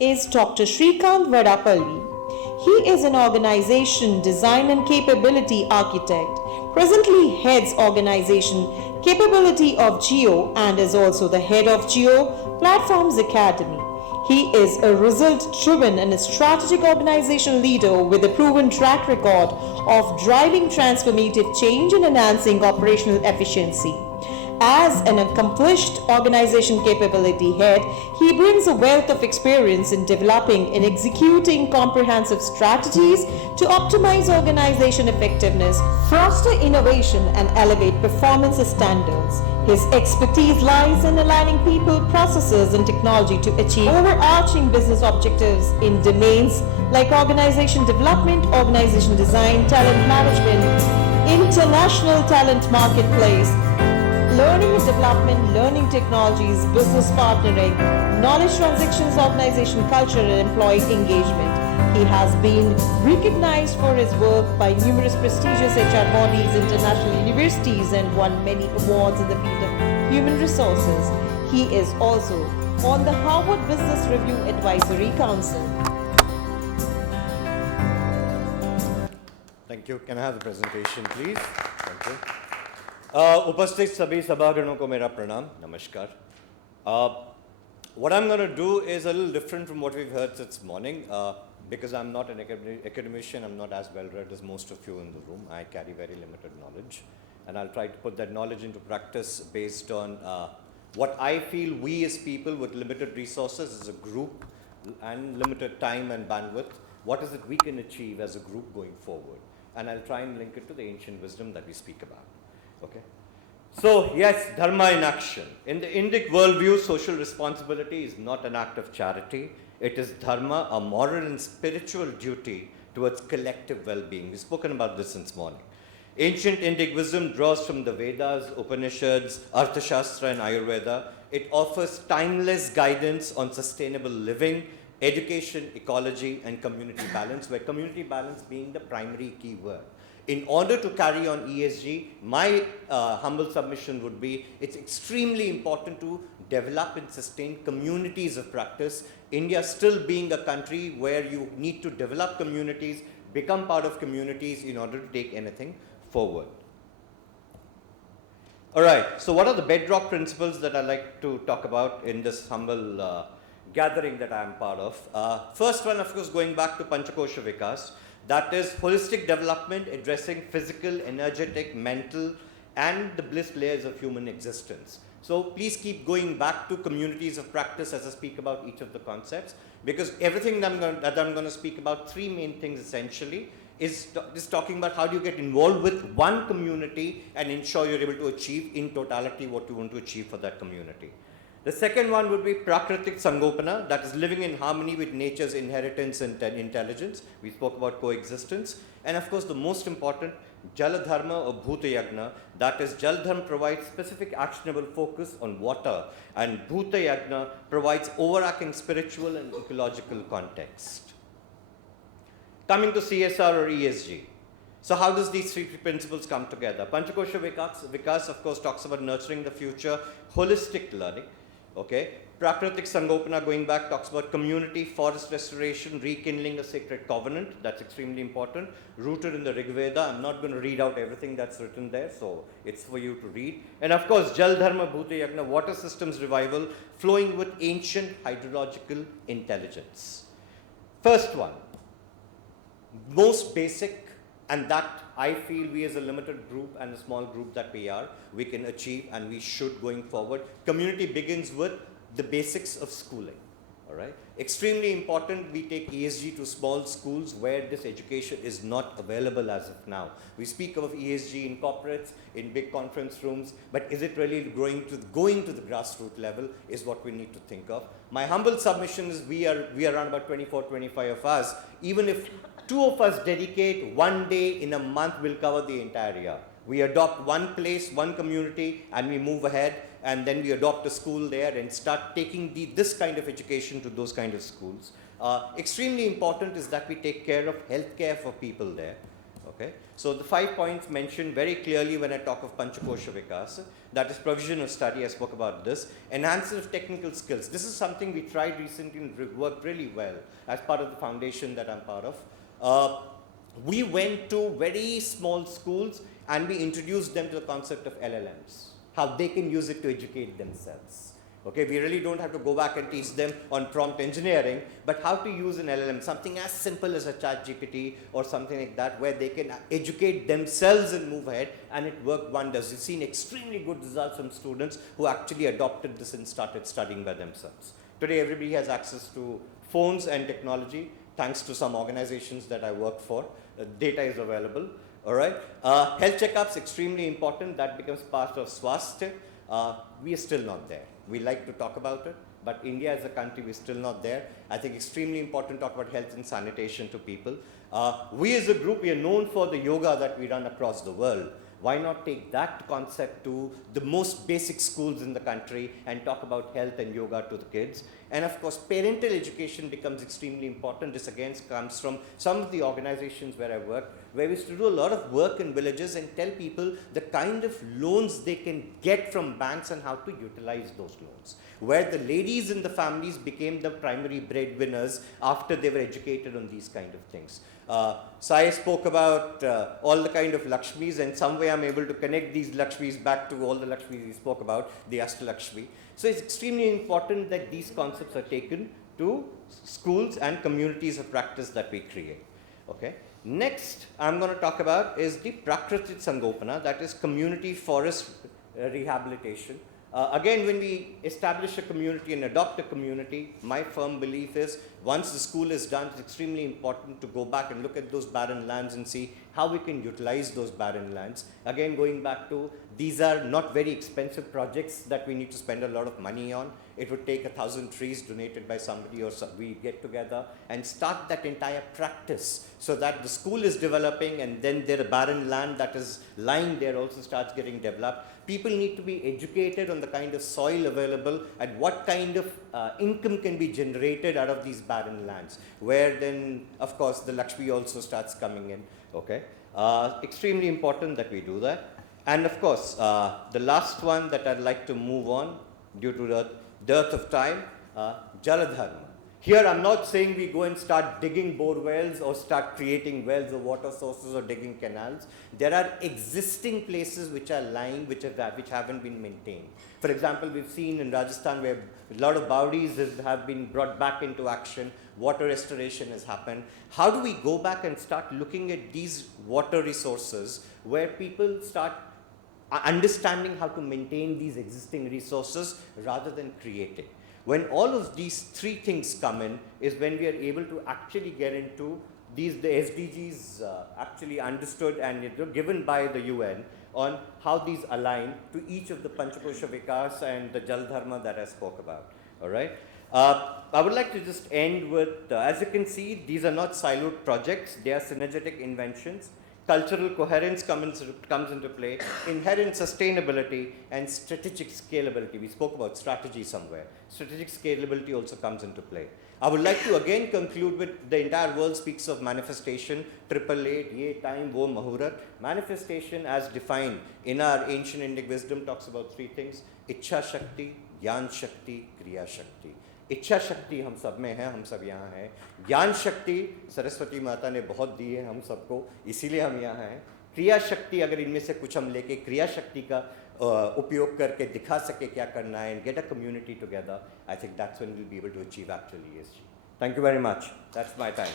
is Dr. Shrikant Vadapalli. He is an organization design and capability architect. Presently heads organization capability of Geo and is also the head of Geo Platforms Academy. He is a result-driven and a strategic organization leader with a proven track record of driving transformative change and enhancing operational efficiency. As an accomplished organization capability head, he brings a wealth of experience in developing and executing comprehensive strategies to optimize organization effectiveness, foster innovation, and elevate performance standards. His expertise lies in aligning people, processes, and technology to achieve overarching business objectives in domains like organization development, organization design, talent management, international talent marketplace, learning and development, learning technologies, business partnering, knowledge transactions, organization culture, and employee engagement. He has been recognized for his work by numerous prestigious HR bodies, international universities, and won many awards in the field of human resources. He is also on the Harvard Business Review Advisory Council. Thank you. Can I have the presentation, please? Thank you. उपस्थित सभी सभागणों को मेरा प्रणाम, नमस्कार. What I'm going to do is a little different from what we've heard this morning because I'm not an academician, I'm not as well read as most of you in the room. I carry very limited knowledge and I'll try to put that knowledge into practice based on what I feel we as people with limited resources as a group and limited time and bandwidth, what is it we can achieve as a group going forward? And I'll try and link it to the ancient wisdom that we speak about. Okay. So yes, dharma in action. In the Indic worldview, social responsibility is not an act of charity. It is dharma, a moral and spiritual duty towards collective well-being. We've spoken about this since morning. Ancient Indic wisdom draws from the Vedas, Upanishads, Arthashastra and Ayurveda. It offers timeless guidance on sustainable living, education, ecology and community balance, where community balance being the primary key word. In order to carry on ESG, my humble submission would be it's extremely important to develop and sustain communities of practice. India still being a country where you need to develop communities, become part of communities in order to take anything forward. All right, so what are the bedrock principles that I like to talk about in this humble gathering that I am part of? First one, of course, going back to Panchakosha Vikas. That is holistic development addressing physical, energetic, mental, and the bliss layers of human existence. So please keep going back to communities of practice as I speak about each of the concepts, because everything that I'm going to speak about, three main things essentially, is talking about how do you get involved with one community and ensure you're able to achieve in totality what you want to achieve for that community. The second one would be Prakritik Sangopana, that is living in harmony with nature's inheritance and intelligence. We spoke about coexistence. And of course, the most important, Jaladharma or Bhuta Yagna, that is Jaladharma provides specific actionable focus on water and Bhuta Yagna provides overarching spiritual and ecological context. Coming to CSR or ESG. So how does these three principles come together? Panchakosha Vikas, of course, talks about nurturing the future, holistic learning. Okay, Prakritik Sangopana, going back, talks about community, forest restoration, rekindling a sacred covenant. That's extremely important, rooted in the Rig Veda. I'm not going to read out everything that's written there, so it's for you to read. And of course, Jal Dharma Bhuta Yagna, water systems revival, flowing with ancient hydrological intelligence. First one, most basic, and that I feel we as a limited group and a small group that we are, we can achieve and we should going forward. Community begins with the basics of schooling, all right? Extremely important, we take ESG to small schools where this education is not available as of now. We speak of ESG in corporates, in big conference rooms, but is it really going to the grassroots level is what we need to think of. My humble submission is we are around about 24, 25 of us. Even if 2 of us dedicate one day in a month, we'll cover the entire year. We adopt one place, one community, and we move ahead, and then we adopt a school there and start taking this kind of education to those kind of schools. Extremely important is that we take care of healthcare for people there. Okay, so the 5 points mentioned very clearly when I talk of Panchakosha Vikas, that is provision of study, I spoke about this, enhancement of technical skills. This is something we tried recently and worked really well as part of the foundation that I'm part of. We went to very small schools and we introduced them to the concept of LLMs, how they can use it to educate themselves. Okay, we really don't have to go back and teach them on prompt engineering, but how to use an LLM, something as simple as a ChatGPT or something like that, where they can educate themselves and move ahead, and it worked wonders. We've seen extremely good results from students who actually adopted this and started studying by themselves. Today, everybody has access to phones and technology, thanks to some organizations that I work for. Data is available, all right? Health checkups, extremely important. That becomes part of Swasthya. We are still not there. We like to talk about it, but India as a country, we're still not there. I think extremely important to talk about health and sanitation to people. We as a group, we are known for the yoga that we run across the world. Why not take that concept to the most basic schools in the country and talk about health and yoga to the kids? And of course, parental education becomes extremely important. This again comes from some of the organizations where I work, where we used to do a lot of work in villages and tell people the kind of loans they can get from banks and how to utilize those loans, where the ladies in the families became the primary breadwinners after they were educated on these kind of things. Sai spoke about all the kind of Lakshmis, and some way I'm able to connect these Lakshmis back to all the Lakshmis he spoke about, the Ashtalakshmi. So it's extremely important that these concepts are taken to schools and communities of practice that we create. Okay. Next, I'm going to talk about is the Prakritit Sangopana, that is community forest rehabilitation. Again, when we establish a community and adopt a community, my firm belief is once the school is done, it's extremely important to go back and look at those barren lands and see how we can utilize those barren lands. Again, going back to these are not very expensive projects that we need to spend a lot of money on. It would take 1,000 trees donated by somebody, or we get together and start that entire practice so that the school is developing, and then their barren land that is lying there also starts getting developed. People need to be educated on the kind of soil available and what kind of income can be generated out of these barren lands, where then, of course, the Lakshmi also starts coming in. Okay, extremely important that we do that. And of course, the last one that I'd like to move on due to the dearth of time, Jaladharma. Here I'm not saying we go and start digging bore wells or start creating wells or water sources or digging canals. There are existing places which are lying, which haven't been maintained. For example, we've seen in Rajasthan where a lot of bowdies have been brought back into action, water restoration has happened. How do we go back and start looking at these water resources where people start understanding how to maintain these existing resources rather than creating? When all of these three things come in is when we are able to actually get into the SDGs actually understood and given by the UN on how these align to each of the Panchakosha Vikas and the Jaladharma that I spoke about. All right. I would like to just end with, as you can see, these are not siloed projects, they are synergetic inventions. Cultural coherence comes into play, inherent sustainability, and strategic scalability. We spoke about strategy somewhere. Strategic scalability also comes into play. I would like to again conclude with the entire world speaks of manifestation, 888, ye time, wo mahurat. Manifestation as defined in our ancient Indic wisdom talks about three things: Ichha Shakti, Jnana Shakti, Kriya Shakti. इच्छा शक्ति हम सब में है, हम सब यहाँ हैं. ज्ञान शक्ति सरस्वती माता ने बहुत दी है हम सबको, इसीलिए हम यहाँ हैं. क्रिया शक्ति अगर इनमें से कुछ हम लेके क्रिया शक्ति का उपयोग करके दिखा सके क्या करना है and get a community together, I think that's when we'll be able to achieve actually ESG. Thank you very much. That's my time.